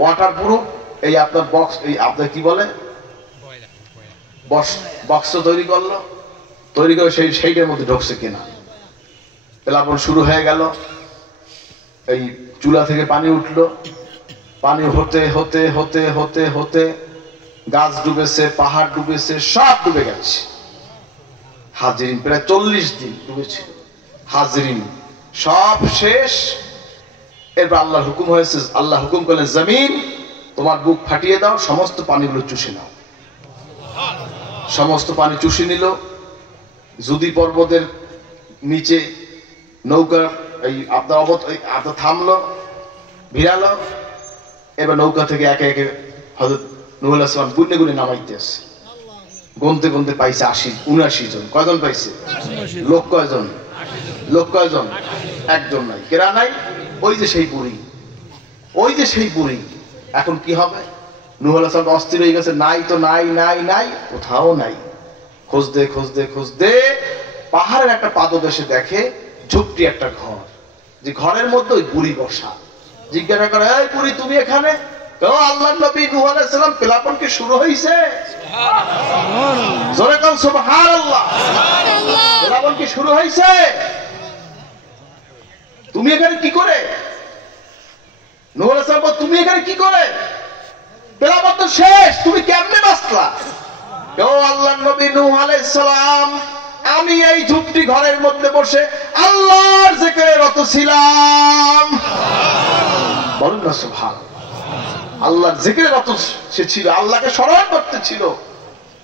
ওয়াটার প্রুফ এই আপনার বক্স, এই আপনার কি বলে বক্স তৈরি করলো, তৈরি করে সেইটার মধ্যে ঢুকছে কিনা। প্লাবন শুরু হয়ে গেল, এই চুলা থেকে পানি উঠলো, পানি হতে হতে হতে হতে হতে গাছ ডুবেছে, পাহাড় ডুবেছে, সব ডুবে গেছে। হাজরিন প্রায় 40 দিন ডুবেছিল। হাজরিন সব শেষ। এরপর আল্লাহর হুকুম হয়েছে, আল্লাহ হুকুম করলেন, জমিন তোমার বুক ফাটিয়ে দাও, সমস্ত পানিগুলো চুষে নাও। সমস্ত পানি চুষে নিল। যুদি পর্বতের নিচে নৌকা এই আপনার থামলো, ভিড়ালো। এবার নৌকা থেকে একে একে হযরত নূহ আলাইহিস সালাম গুনে গুনে নামাইতে আসে। গুনতে গুনতে পাইছে 79 জন। কয়জন পাইছে? লোক কয়জন? লোক কয়জন? একজন নাই, কেরা নাই? ওই যে সেই বুড়ি, ওই যে সেই বুড়ি। এখন কি হবে? নূহ আলাইহিস সালাম অস্থির হয়ে গেছে, নাই তো নাই, নাই নাই, কোথাও নাই। খুঁজতে খুঁজতে খুঁজতে পাহাড়ের একটা পাদদেশে দেখে ঝুপড়ি একটা ঘর, যে ঘরের মধ্যে ওই বুড়ি বসা। জিজ্ঞাসা করে, এই বুড়ি তুমি এখানে? আল্লাহর নবী নূহ আলাইহিস সালাম, প্লাবন কি শুরু হইছে? জোরে কোন সুবহানাল্লাহ। প্লাবন কি শুরু হইছে? তুমি এখানে কি করে? নূহ আলাইহিস সালাম, তুমি এখানে কি করে? প্লাবন তো শেষ, তুমি কেমনে বাঁচলা? ও আল্লাহর নবী নূহ আলাইহিস সালাম, আমি এই ঝুপড়ি ঘরের মধ্যে বসে আল্লাহর জিকিরে রত ছিলাম। বলুন না সুবহানাল্লাহ। আল্লাহর জিকিরে রত সে ছিল, আল্লাহকে স্মরণ করতে ছিল।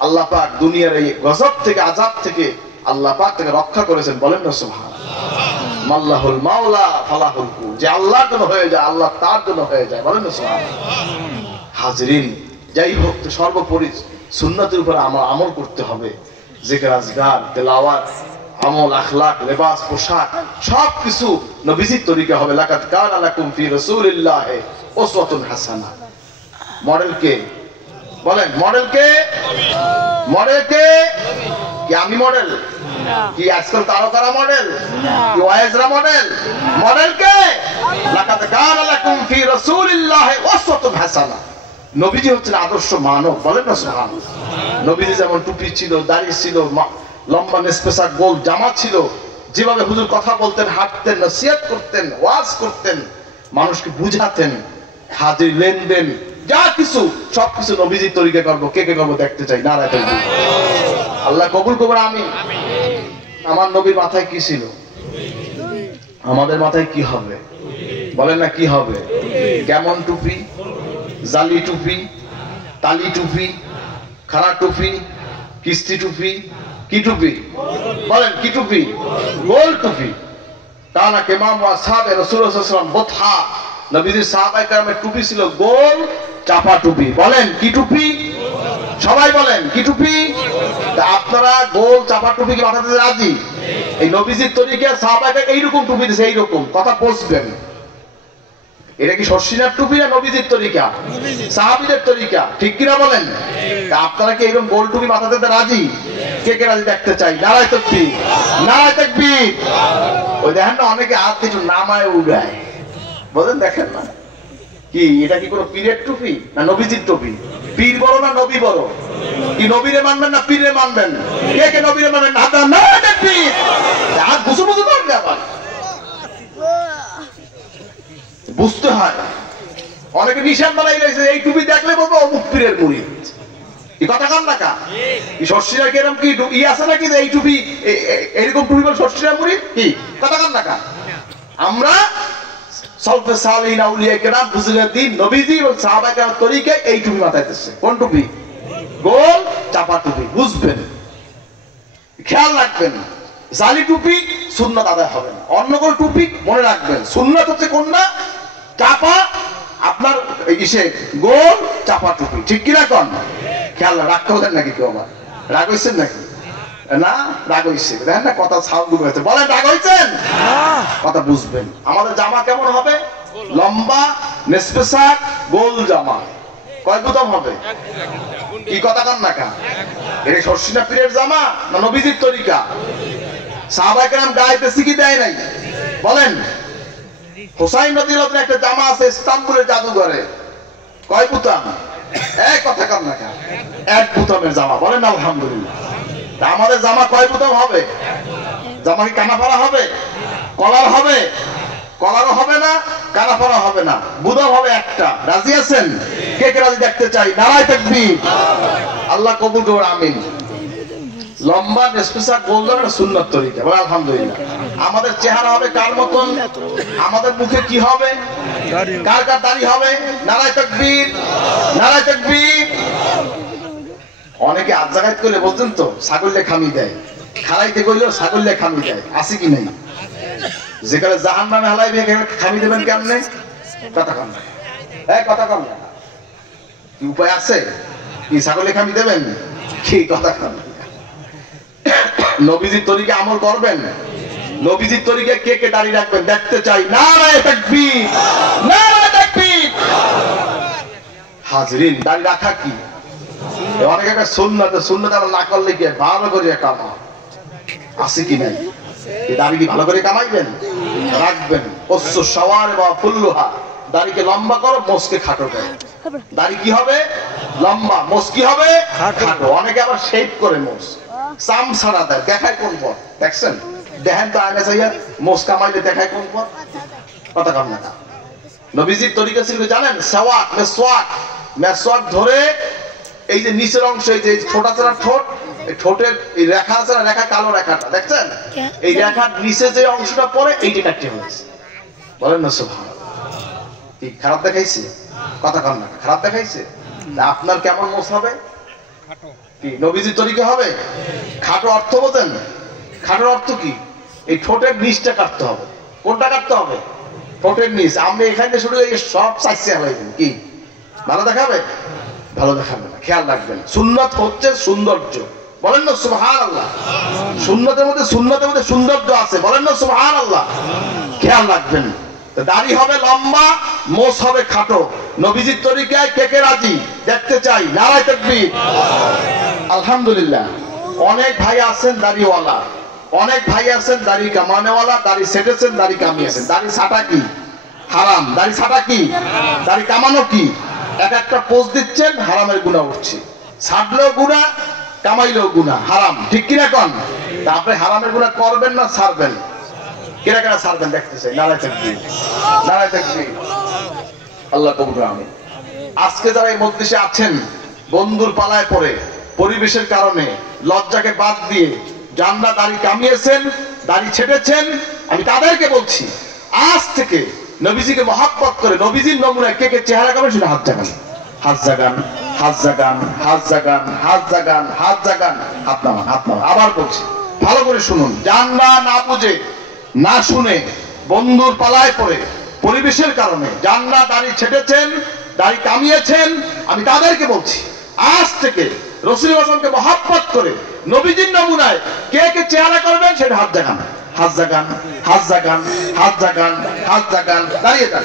আল্লাহ পাক দুনিয়ার এই গজব থেকে, আযাব থেকে আল্লাহ পাক তাকে রক্ষা করেছেন। বলেন না সুবহানাল্লাহ। মাল্লাহুল মাওলা ফালাহুল কু, যে আল্লাহর জন্য হয়ে যায়, আল্লাহ তার জন্য হয়ে যায়। বলেন না সুবহানাল্লাহ। হাজরিন, যাই হোক, সর্বোপরি সুন্নাতের উপর আমল করতে হবে। জিকির, আজকার, তেলাওয়াত, আমল, আখলাক, লিবাস, পোশাক সবকিছু নবীজির তরিকা হবে। লাকাদ কানা লাকুম ফি রাসূলিল্লাহি উসওয়াতুন হাসানা। মডেল কে? বলেন, মডেল কে? মডেল কে? কি আমি মডেল? কি আজকাল তারকারা মডেল? কি ওয়াইজরা মডেল? মডেল কে? লাকাদ কানা লাকুম ফি রাসূলিল্লাহি উসওয়াতুন হাসানা। নবীজি হচ্ছেন আদর্শ মানব। বলেন না সুবহানাল্লাহ। নবীজি যেমন টুপি ছিল, দাড়ি ছিল, লম্বা নেসপেসা গোল জামা ছিল, যেভাবে হুজুর কথা বলতেন, হাঁটতেন, নসিহত করতেন, ওয়াজ করতেন, মানুষকে বুঝাতেন, হাজির লেনদেন যা কিছু সবকিছু নবীজির তরিকা করবো। কে কে করবো দেখতে চাই? নারায়ে তাকবীর। আল্লাহ কবুল করবেন, আমিন। আমার নবীর মাথায় কি ছিল? আমাদের মাথায় কি হবে? বলেন না, কি হবে? কেমন টুপি? জালি টুপি, তালি টুপি, খাড়া টুপি, কিস্তি টুপি, কি টুপি? বলেন, কি টুপি? গোল টুপি। কানা কিমাম ওয়া আসহাবে রাসূলুল্লাহ সাল্লাল্লাহু আলাইহি ওয়াসাল্লাম বতহা, নবীজির সাহাবায়ে কেরামের টুপি ছিল গোল চাপা টুপি। বলেন, কি টুপি? সবাই বলেন, কি টুপি? আপনারা গোল চাপা টুপি কি মাথাতে রাজি? এই নবীজির তরিকা সাহাবায়ে এইরকম টুপি দিয়েছে, এইরকম। কথা বলবেন, এটা কি শর্ষিনার টুপি না নবীজির তরিকা? সাহাবীদের তরিকা, ঠিক কিনা বলেন? আপনারা কি এরকম গোল টুপি মাথাতে রাজি? কে কে রাজি দেখতে চাই? নারায়ে তাকবীর, নারায়ে তাকবীর। ওই দেখেন না, অনেকে হাত একটু নামায় উড়ায়, বলেন, দেখেন না কি এটা কি কোনো পীরের টুপি না নবীজির টুপি? পীর বড় না নবী বড়? কি নবীরে মানবেন না পীরে মানবেন? কে কে নবীরে মানবেন? হাত নারায়ে তাকবীর। হাত বুঝু বুঝু করবে, আবার বুঝতে হয়। অনেকে নিশান বানাই রয়েছে, এই টুপি দেখলে বলবো অমুক পীরের মুরিদ। এই কথা কান না কা? এই শর্ষিরা কি এরকম কি ই আছে নাকি যে এই টুপি এরকম টুপি বল শর্ষিরা মুরিদ? কি কথা কান না কা? আমরা সালফে সালিহিন আউলিয়া কেরাম বুজুর্গদ্দিন নবীজি ও সাহাবায়ে কেরামের তরিকায় এই টুপি মাথায় দিচ্ছে। কোন টুপি? গোল চাপা টুপি। বুঝবেন, খেয়াল রাখবেন, জালি টুপি সুন্নাত আদায় হবে না। অন্য কোন টুপি মনে রাখবেন, সুন্নাত হচ্ছে কোনটা? চাপা, আপনার ইসে গোল চাপা টুপি, ঠিক কিনা? কোন খেয়াল রাখতে হতেন নাকি? কেউ আবার রাগ হয়েছেন নাকি? না রাগ হয়েছে, দেখেন না কথা সাউন্ড হয়েছে, বলেন রাগ হয়েছেন? কথা বুঝবেন। আমাদের জামা কেমন হবে? লম্বা নেসপেসাক গোল জামা। কয় বুতাম হবে? কি কথা কান না কা? এটা শর্ষিনা পীরের জামা না নবীজির তরিকা? সাহাবায়ে কেরাম গায়েতে সিকি দেয় নাই? বলেন। হুসাইন রাদিয়াল্লাহু আনহু একটা জামা আছে ইস্তাম্বুলের জাদুঘরে, কয় বুতাম? এক কথা কান না কা? এক বুতামের জামা। বলেন আলহামদুলিল্লাহ। আমাদের জামা কয় বুতাম হবে? জামা কি কানাফাড়া হবে? কলার হবে? কলারও হবে না, কানাফাড়া হবে না, বুতাম হবে একটা। রাজি আছেন? কে কে রাজি দেখতে চাই? নারায়ে তাকবীর। আল্লাহ কবুল করুন, আমিন। লম্বা নেসপেসা গোলদার সুন্নাত তরিকা। বলে আলহামদুলিল্লাহ। আমাদের চেহারা হবে কার মতন? আমাদের মুখে কি হবে? কার কার দাড়ি হবে? নারায়ে তাকবীর, নারায়ে তাকবীর। অনেকে আজাগাত করে বলতেন তো ছাগলে খামি দেয়, খালাইতে কইলেও ছাগলে খামি দেয়, আছে কি নাই? যেখানে জাহান্নামে হালাইবে খামি দেবেন কেমনে? কথা কম না, কথা কম না, কি উপায় আছে? কি ছাগলে খামি দেবেন? কি কথা কম না। নবীজির তরিকা আমল করবেন? নবীজির তরিকা কে কে দাঁড়িয়ে রাখবেন দেখতে চাই। নারায়ে তাকবীর, নারায়ে তাকবীর। হাজরিন, দাঁড়িয়ে রাখা কি অনেক একটা সুন্নাত, সুন্নাত আমরা না করলে কি ভালো করে কামা আছে কি নাই? দাড়ি কি ভালো করে কামাইবেন? রাখবেন। অশ্ব সওয়ার বা ফুল্লুহা, দাড়িকে লম্বা করো, মোসকে খাটো করো। দাড়ি কি হবে? লম্বা, মোস কি হবে? খাটো। অনেকে আবার শেপ করে মোস, চাম ছাড়া দেয়, দেখায় কোন পথ? দেখছেন? দেখেন তো আয়না চাইয়া মোস কামাইলে দেখায় কোন পথ? কথা কম না। নবীজির তরিকা ছিল জানেন? সাওয়াক, মেসওয়াক। মেসওয়াক ধরে এই যে নিচের অংশ, এই যে ছোট আছে না ঠোঁট, এই ঠোঁটের এই রেখা আছে না, রেখা কালো রেখাটা দেখছেন? এই রেখার নিচে যে অংশটা পড়ে এইটা কাটতে হয়েছে। বলেন না সুবহানাল্লাহ। কি খারাপ দেখাইছে? কথা কম না, খারাপ দেখাইছে? আপনার কেমন মোস হবে? কি নবীজির তরিকা হবে? খাটো অর্থ বোঝেন? খাটোর অর্থ কি? এই ঠোঁটের নিচটা কাটতে হবে। কোনটা কাটতে হবে? ঠোঁটের নিচ। আপনি এখানে শুরু সব চাইছে হয়েছেন, কি ভালো দেখাবে? ভালো দেখাবে না, খেয়াল রাখবেন। সুন্নাত হচ্ছে সৌন্দর্য। বলেন না সুবহানাল্লাহ। সুন্নাতের মধ্যে সৌন্দর্য আছে। বলেন না সুবহানাল্লাহ। খেয়াল রাখবেন। দাড়ি হবে লম্বা, মোস হবে খাটো। নবীজির তরিকায় কে কে রাজি দেখতে চাই? নারায়ে তাকবীর। আলহামদুলিল্লাহ। অনেক ভাই আছেন দাড়িওয়ালা, অনেক ভাই আছেন দাড়ি কামানেওয়ালা, দাড়ি সেটেছেন, দাড়ি কামিয়েছেন। দাড়ি ছাটা কি? হারাম। দাড়ি ছাটা কি? দাড়ি কামানো কি? এক একটা পোজ দিচ্ছেন, হারামের গুনাহ উঠছে। ছাড়লেও গুনাহ, কামাইলেও গুনাহ, হারাম। ঠিক কিনা কোন? আপনি হারামের গুনাহ করবেন না ছাড়বেন? কেনা কেনা ছাড়বেন দেখতে চাই। নারায়ে তাকবীর, নারায়ে তাকবীর। আল্লাহ কবুল করুন, আমিন। আজকে যারা এই মজলিসে আছেন বন্ধুর পালায় পড়ে, পরিবেশের কারণে লজ্জাকে বাদ দিয়ে জানলা দাড়ি কামিয়েছেন, দাড়ি ছেটেছেন, আমি তাদেরকে বলছি আজ থেকে নবীজিকে মহব্বত করে নবীজির নমুনায় কে কে চেহারা করবেন সেটা হাত জাগান, হাত জাগান, হাত জাগান, হাত জাগান, হাত জাগান, হাত জাগান, হাত নামান, হাত নামান। আবার বলছি, ভালো করে শুনুন। জানলা না বুঝে না শুনে বন্ধুর পালায় পড়ে পরিবেশের কারণে জানলা দাড়ি ছেটেছেন, দাড়ি কামিয়েছেন, আমি তাদেরকে বলছি আজ থেকে রাসূলুল্লাহ সাল্লাল্লাহু আলাইহি ওয়াসাল্লামকে মহব্বত করে নবীজির নমুনায় কে কে চেহারা করবেন সেটা হাত জাগান, হাত জাগান, হাত জাগান, হাত জাগান, হাত জাগান। দাঁড়িয়ে যান,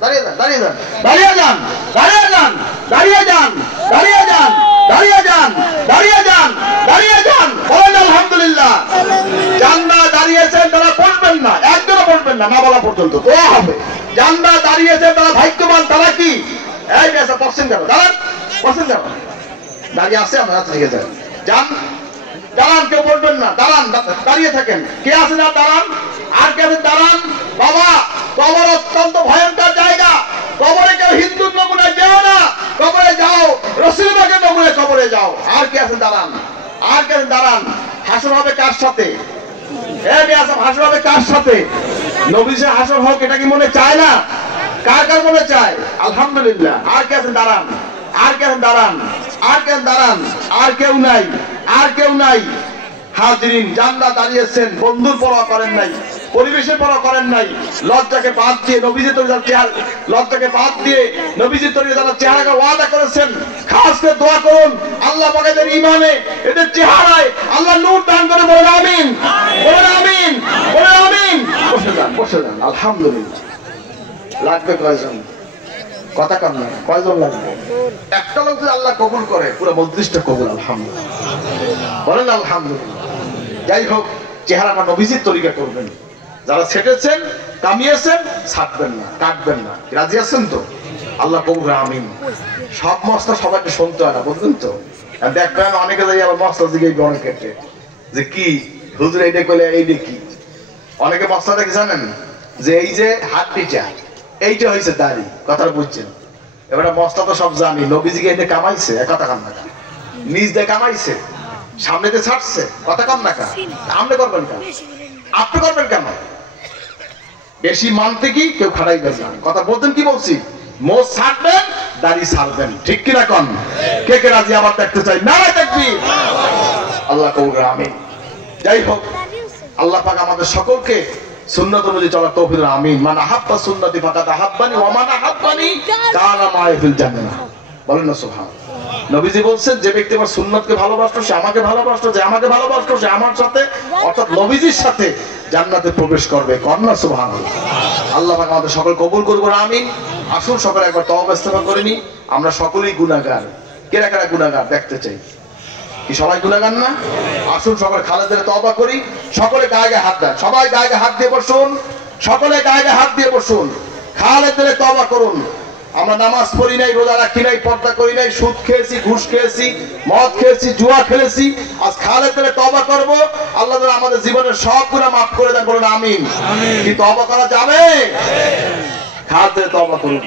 দাঁড়িয়ে যান, দাঁড়িয়ে যান, দাঁড়িয়ে যান, দাঁড়িয়ে যান, দাঁড়িয়ে যান, দাঁড়িয়ে যান, দাঁড়িয়ে যান, দাঁড়িয়ে যান, দাঁড়িয়ে যান, দাঁড়িয়ে যান। বলেন আলহামদুলিল্লাহ। জান্না দাঁড়িয়েছেন তারা পড়বেন না, একজনও পড়বেন না, না বলা পর্যন্ত দোয়া হবে। জান্না দাঁড়িয়েছেন তারা ভাগ্যবান। তারা কি? এই বেসা পড়ছেন কেন? দাঁড়ান, পড়ছেন কেন? দাঁড়িয়ে আছে, আমরা থেকে যান, যান, দাঁড়ান, কেউ বলবেন না, দাঁড়ান, দাঁড়িয়ে থাকেন। কে আছে না? দাঁড়ান। আর কে আছে? দাঁড়ান। বাবা, কবর অত্যন্ত ভয়ঙ্কর জায়গা। কবরে কেউ হিন্দুর নমুনায় যাও না, কবরে যাও রাসূলুল্লাহর নমুনায় কবরে যাও। আর কে আছে? দাঁড়ান। আর কে আছে? দাঁড়ান। হাসর হবে কার সাথে? হাসর হবে কার সাথে? নবীজি হাসর হোক, এটা কি মনে চায় না? কার কার মনে চায়? আলহামদুলিল্লাহ। আর কে আছে? দাঁড়ান। আর কে আছে? দাঁড়ান। আর কে আছে? দাঁড়ান। আর কেউ নাই, আর কেউ নাই। হাজরিন, জান্নাত দাঁড়িয়েছেন, বন্ধুর পরোয়া করেন নাই, পরিবেশের পরোয়া করেন নাই, লজ্জাকে বাদ দিয়ে নবীজির তরিকার চেহারা, লজ্জাকে বাদ দিয়ে নবীজির তরিকার যারা চেহারাকে ওয়াদা করেছেন, খাস করে দোয়া করুন আল্লাহ পাক এদের ঈমানে, এদের চেহারায় আল্লাহ নূর দান করে। বলেন আমিন, বলেন আমিন, বলেন আমিন। বসে যান। আলহামদুলিল্লাহ। লাগবে কয়জন? কথা কম না, কয়জন লাগবে? একটা লোক যদি আল্লাহ কবুল করে পুরো মজলিসটা কবুল। আলহামদুলিল্লাহ, বলেন আলহামদুলিল্লাহ। যাই হোক, চেহারাটা নবীজির তরিকা করবেন। যারা ছেটেছেন, কামিয়েছেন, ছাড়বেন না, কাটবেন না। রাজি আছেন তো? আল্লাহ কবুল। আমিন। সব মশলা সবাইকে শুনতে হয় না, বুঝলেন তো? দেখবেন অনেকে যাই আবার মশলা দিকে অনেকে যে কি হুজুর এইটা করলে এইটা কি। অনেকে মশলা দেখে জানেন যে এই যে হাড্ডিটা, এইটা হয়েছে দাড়ি। কথাটা বুঝছেন? এবারে মশলা তো সব জানি। নবীজিকে এনে কামাইছে, কথা কাম না, নিজ দিয়ে কামাইছে, সামনে দিয়ে ছাড়ছে, কথা কম না। আপনি করবেন কেন? আপনি করবেন কেন? বেশি মানতে কি কেউ খাটাইবেন না। কথা বলতেন কি বলছি? মোষ ছাড়বেন, দাড়ি ছাড়বেন। ঠিক কিনা কন? কে কে রাজি আবার দেখতে চাই? না দেখবি। আল্লাহ কবুল। আমিন। যাই হোক, আল্লাহ পাক আমাদের সকলকে সুন্নাত অনুযায়ী চলার তৌফিক দান। আমিন। মান আহাব্বা সুন্নতি ফাকাদ আহাব্বানি ওয়া মান আহাব্বানি কানা মা'i ফিল জান্নাহ। বলেন না সুবহানাল্লাহ। নবীজি বলছেন, যে ব্যক্তি আমার সুন্নতকে ভালোবাসলো সে আমাকে ভালোবাসলো, যে আমাকে ভালোবাসলো সে আমার সাথে, অর্থাৎ নবীজির সাথে জান্নাতে প্রবেশ করবে। কন্যা সুবহানাল্লাহ। আল্লাহ পাক আমাদের সকল কবুল করুন। আমিন। আসুন সকলে একবার তওবা ইস্তেগফার করে নি। আমরা সকলেই গুনাহগার। কেরা কেরা গুনাহগার দেখতে চাই? কি সবাই গুনাহগার না? আসুন সকলে খালেদের তওবা করি। সকলে গায়ে গায়ে হাত দেন। সবাই গায়ে গায়ে হাত দিয়ে বসুন। সকলে গায়ে গায়ে হাত দিয়ে বসুন। খালেদের তওবা করুন। আমরা নামাজ পড়ি নাই, রোজা রাখি নাই, পর্দা করি নাই, সুদ খেয়েছি, ঘুষ খেয়েছি, মদ খেয়েছি, জুয়া খেলেছি। আজ খালেদের তওবা করব। আল্লাহ তাআলা আমাদের জীবনের সব গুনাহ মাফ করে দেন। বলুন আমিন। কি তওবা করা যাবে? খালেদের তওবা করুন।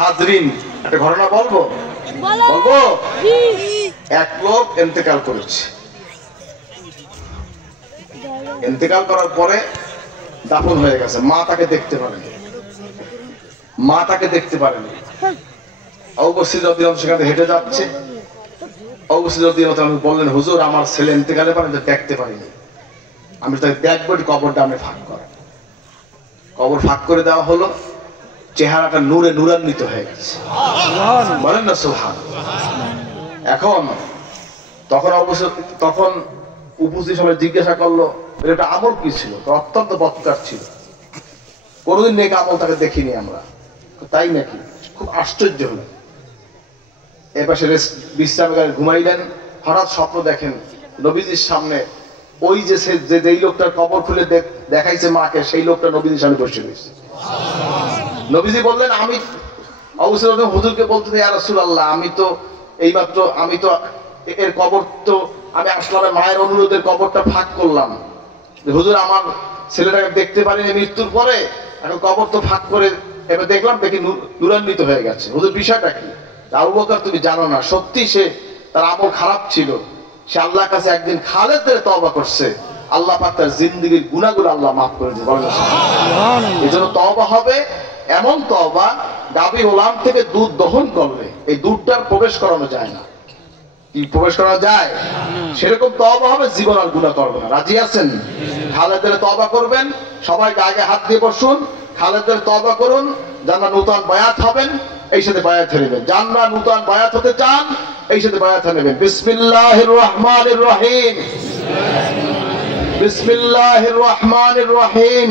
হাজরিন, একটা ঘটনা বলবো? বলবো? এক লোক ইন্তেকাল করেছে। ইন্তেকাল করার পরে দাফন হয়ে গেছে। মা তাকে দেখতে পারেনি। মা তাকে দেখতে পারেনি। আবু বকর রাদিয়াল্লাহু আনহু সেখানে হেঁটে যাচ্ছে। আবু বকর রাদিয়াল্লাহু আনহু বললেন, হুজুর আমার ছেলে ইন্তেকালের পরে দেখতে পারিনি, আমি তাই দেখবো। কবরটা আমি ফাঁক কর। কবর ফাঁক করে দেওয়া হলো। চেহারাটা নূরে নূরান্বিত হয়ে গেছে। বলেন না সুবহানাল্লাহ। এখন তখন উপস্থিত সবাই জিজ্ঞাসা করলো, এটা আমল কি ছিল? অত্যন্ত বৎকার ছিল, কোনোদিন নেক আমল তাকে দেখিনি আমরা। তাই নাকি? খুব আশ্চর্য হলো। এপাশে বিশ্রামগারে ঘুমাইলেন। হঠাৎ স্বপ্ন দেখেন নবীজির সামনে ওই যে যেই লোকটার কবর খুলে দেখাইছে মাকে, সেই লোকটা নবীজির সামনে বসে রয়েছে। নবীজি বললেন, আমি অবশ্যই হুজুরকে বলতে ইয়া রাসূলুল্লাহ, আমি তো এর কবর তো আমি আসলাম মায়ের অনুরোধের কবরটা ফাঁক করলাম। হুজুর আমার ছেলেটাকে দেখতে পারিনি মৃত্যুর পরে, এখন কবর তো ফাঁক করে এবার দেখলাম, দেখি নূরান্বিত হয়ে গেছে। হুজুর বিষয়টা কি? আবু বকর তুমি জানো না, সত্যি সে তার আমল খারাপ ছিল। সে আল্লাহর কাছে একদিন খালেদের তওবা করছে। আল্লাহ পাক তার জিন্দেগীর গুনাহগুলো আল্লাহ মাফ করে দিয়েছে। বলেন সুবহানাল্লাহ। এজন্য তওবা হবে এমন তওবা, গাভী ওলাম থেকে দুধ দহন করলে এই দুধটার প্রবেশ করানো যায় না। কি প্রবেশ করা যায়? সেরকম তওবা হবে, জীবন আর গুনাহ করবে না। রাজি আছেন? খালেদের তওবা করবেন। সবাই গায়ে হাত দিয়ে বসুন। খালেদের তওবা করুন। যারা নূতন বায়াত হবেন এই সাথে বায়াত নেবেন। যারা নূতন বায়াত হতে চান এই সাথে বায়াত নেবেন। বিসমিল্লাহির রহমানির রহিম। বিসমিল্লাহির রহমানির রহিম।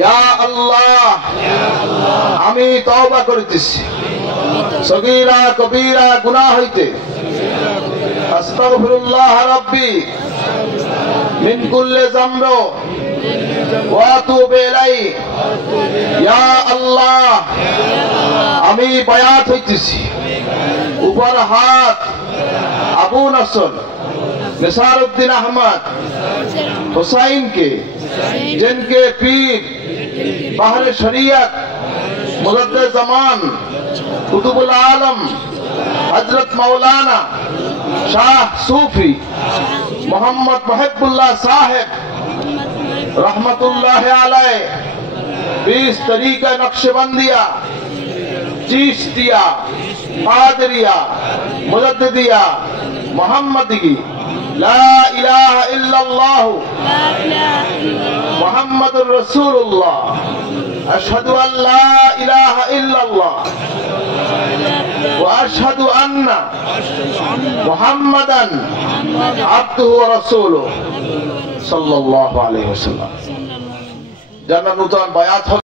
ইয়া আল্লাহ, আমি তওবা করিতেছি সগীরা কবীরা গুনাহ হইতে। আস্তাগফিরুল্লাহ রাব্বি মিন কুল্লি যামব ওয়া আতুবু ইলাইহি। ইয়া আল্লাহ, আমি বায়াত হইতেছি। উপর হাত আবু নসর নিসারউদ্দিন আহমদ हुसैन के, जिनके पीर बाहर शरीयत मुजद्दिद ज़मान कुतुबुल आलम हजरत मौलाना शाह सूफी मोहम्मद मुहिब्बुल्लाह साहिब रहमतुल्लाह अलैह 20 तरीका नक्शबंदिया, चिश्तिया, कादरिया, मुजद्दिदिया, मोहम्मदी লা ইলাহা ইল্লাল্লাহ মুহাম্মাদুর রাসূলুল্লাহ আশহাদু আল লা ইলাহা ইল্লাল্লাহ ওয়া আশহাদু আন্না মুহাম্মাদান আবদুহু ওয়া রাসূলুহু সাল্লাল্লাহু আলাইহি ওয়াসাল্লাম। যারা নতুন বায়াত